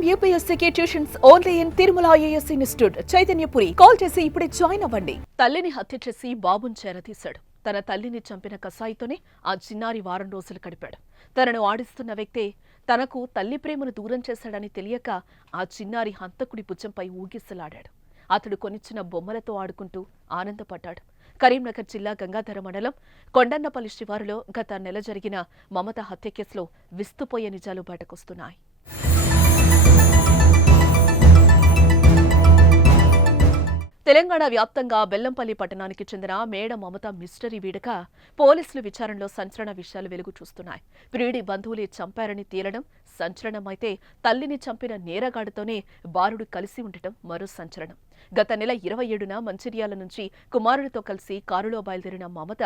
I'm యూపీఎస్సీకి tuitions only in Tirumala IAS institute. Chaitanyapuri. Call చేసి ఇప్పుడే join అవ్వండి. తల్లిని హత్య చేసి బాబుని చేరతీశాడు. తన తల్లిని చంపిన కసాయితోనే ఆ చిన్నారి వారం రోజులు గడిపాడు. తనను ఆడిస్తున్న వ్యక్తే తనకు తల్లి ప్రేమను దూరం చేశాడని తెలియక ఆ చిన్నారి హంతకుడి భుజంపై ఊగిసలాడాడు. అతడు కొనిచ్చిన బొమ్మలతో ఆడుకుంటూ ఆనందపడ్డాడు. కరీంనగర్ జిల్లా గంగాధర మండలం కొండన్నపల్లి శివారులో గత నెల జరిగిన మమత హత్య కేసులో విస్తుపోయే నిజాలు బయటకొస్తున్నాయి. తెలంగాణ వ్యాప్తంగా బెల్లంపల్లి పట్టణానికి చెందిన మేడ మమత మిస్టరీ వీడక పోలీసులు విచారణలో సంచలన విషయాలు వెలుగు చూస్తున్నాయి. ప్రియుడి బంధువులే చంపారని తేలడం సంచలనమైతే తల్లిని చంపిన నేరగాడితోనే బారుడు కలిసి ఉండటం మరో సంచలనం. గత నెల ఇరవై ఏడున మంచిర్యాల నుంచి కుమారుడితో కలిసి కారులో బయలుదేరిన మమత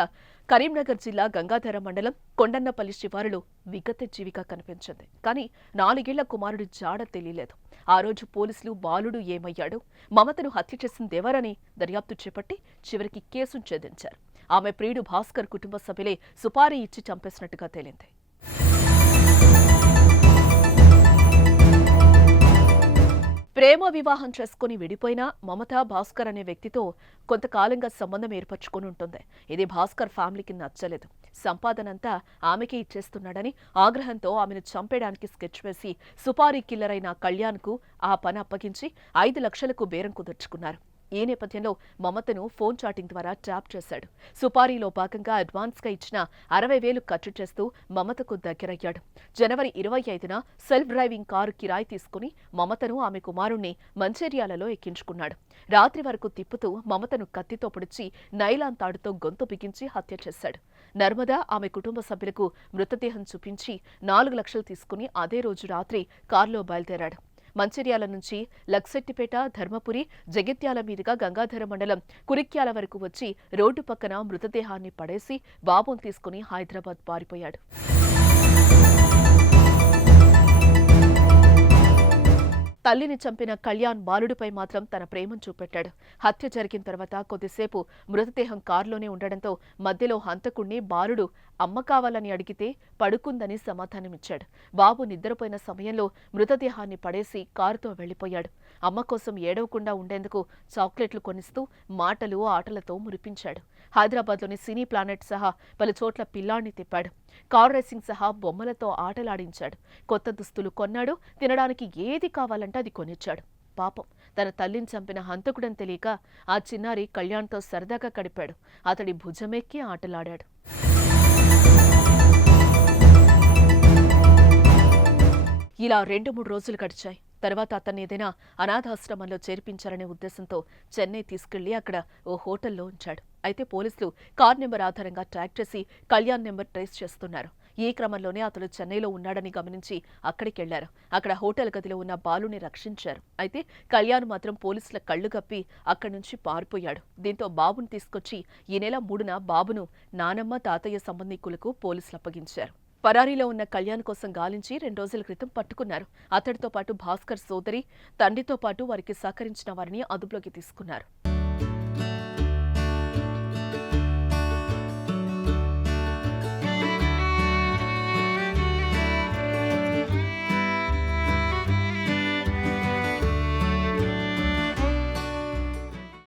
కరీంనగర్ జిల్లా గంగాధర మండలం కొండన్నపల్లి శివారులో విగత జీవిగా కనిపించింది. కానీ నాలుగేళ్ళ కుమారుడి జాడ తెలియలేదు. ఆ రోజు పోలీసులు బాలుడు ఏమయ్యాడు మమతను హత్య చేసిందెవరని దర్యాప్తు చేపట్టి చివరికి కేసును ఛేదించారు. ఆమె ప్రియుడు భాస్కర్ కుటుంబ సభ్యులే సుపారీ ఇచ్చి చంపేసినట్టుగా తేలింది. ప్రేమ వివాహం చేసుకుని విడిపోయినా మమత భాస్కర్ అనే వ్యక్తితో కొంతకాలంగా సంబంధం ఏర్పరచుకుని ఉంటుంది. ఇది భాస్కర్ ఫ్యామిలీకి నచ్చలేదు. సంపాదనంతా ఆమెకే ఇచ్చేస్తున్నాడని ఆగ్రహంతో ఆమెను చంపేయడానికి స్కెచ్ వేసి సుపారీ కిల్లర్ అయిన కళ్యాణ్కు ఆ పని అప్పగించి ఐదు లక్షలకు బేరం కుదుర్చుకున్నారు. ఈ నేపథ్యంలో మమతను ఫోన్ చాటింగ్ ద్వారా ట్యాప్ చేశాడు. సుపారీలో భాగంగా అడ్వాన్స్గా ఇచ్చిన అరవై వేలు ఖర్చు చేస్తూ మమతకు దగ్గరయ్యాడు. జనవరి ఇరవై ఐదున సెల్ఫ్ డ్రైవింగ్ కారు కిరాయి తీసుకుని మమతను ఆమె కుమారుణ్ణి మంచేర్యాలలో ఎక్కించుకున్నాడు. రాత్రి వరకు తిప్పుతూ మమతను కత్తితో పొడిచి నైలాన్ తాడుతో గొంతు బిగించి హత్య చేశాడు. నర్మదా ఆమె కుటుంబ సభ్యులకు మృతదేహం చూపించి నాలుగు లక్షలు తీసుకుని అదే రోజు రాత్రి కారులో బయలుదేరాడు. మంచిర్యాల నుంచి లక్సెట్టిపేట ధర్మపురి జగిత్యాల మీదుగా గంగాధర మండలం కురిక్యాల వరకు వచ్చి రోడ్డు పక్కన మృతదేహాన్ని పడేసి బాబును తీసుకుని హైదరాబాద్ పారిపోయాడు. తల్లిని చంపిన కళ్యాణ్ బాలుడిపై మాత్రం తన ప్రేమను చూపెట్టాడు. హత్య జరిగిన తర్వాత కొద్దిసేపు మృతదేహం కారులోనే ఉండడంతో మధ్యలో హంతకుణ్ణి బాలుడు అమ్మ కావాలని అడిగితే పడుకుందని సమాధానమిచ్చాడు. బాబు నిద్రపోయిన సమయంలో మృతదేహాన్ని పడేసి కారుతో వెళ్ళిపోయాడు అమ్మ కోసం ఏడవకుండా ఉండేందుకు చాక్లెట్లు కొనిస్తూ మాటలు ఆటలతో మురిపించాడు. హైదరాబాద్లోని సినీ ప్లానెట్ సహా పలు చోట్ల పిల్లాన్ని తిప్పాడు. కార్ రేసింగ్ సహా బొమ్మలతో ఆటలాడించాడు. కొత్త దుస్తులు కొన్నాడు. తినడానికి ఏది కావాలంటే అది కొనిచ్చాడు. పాపం తన తల్లిని చంపిన హంతకుడని తెలియక ఆ చిన్నారి కళ్యాణ్తో సరదాగా గడిపాడు. అతడి భుజమెక్కి ఆటలాడాడు. ఇలా రెండు మూడు రోజులు గడిచాయి. తర్వాత అతన్ని ఏదైనా అనాథాశ్రమంలో చేర్పించాలనే ఉద్దేశంతో చెన్నై తీసుకెళ్ళి అక్కడ ఓ హోటల్లో ఉంచాడు. అయితే పోలీసులు కార్ నెంబర్ ఆధారంగా ట్రాక్ చేసి కళ్యాణ్ నెంబర్ ట్రేస్ చేస్తున్నారు. ఈ క్రమంలోనే అతడు చెన్నైలో ఉన్నాడని గమనించి అక్కడికి వెళ్ళారు అక్కడ హోటల్ గదిలో ఉన్న బాలుని రక్షించారు. అయితే కళ్యాణ్ మాత్రం పోలీసుల కళ్ళు కప్పి అక్కడి నుంచి పారిపోయాడు. దీంతో బాబును తీసుకొచ్చి ఈ నెల మూడున బాబును నానమ్మ తాతయ్య సంబంధికులకు పోలీసులు అప్పగించారు. పరారీలో ఉన్న కళ్యాణ్ కోసం గాలించి రెండు రోజుల క్రితం పట్టుకున్నారు. అతడితో పాటు భాస్కర్ సోదరి తండ్రితో పాటు వారికి సహకరించిన వారిని అదుపులోకి తీసుకున్నారు.